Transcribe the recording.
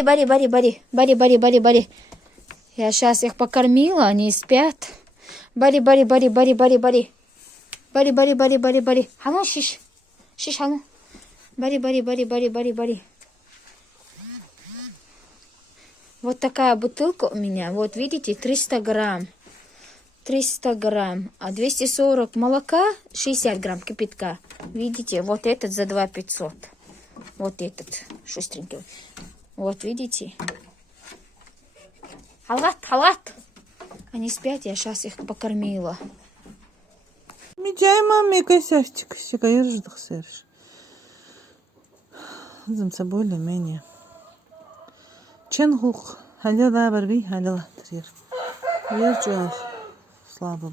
Бари. Я сейчас их покормила, они спят. Бари. Хану, шиш, хану. Бари. Вот такая бутылка у меня. Вот видите, 300 грамм. 300 грамм. А 240 молока, 60 грамм кипятка. Видите, вот этот за 2500. Вот этот шустренький. Вот видите. Халат. Они спят, я сейчас их покормила. Мечай, маме, косячек, щекаешь, дохсерш. Замца более-менее. Ченгух, ходила барби, ходила трир. Верчах, слабо.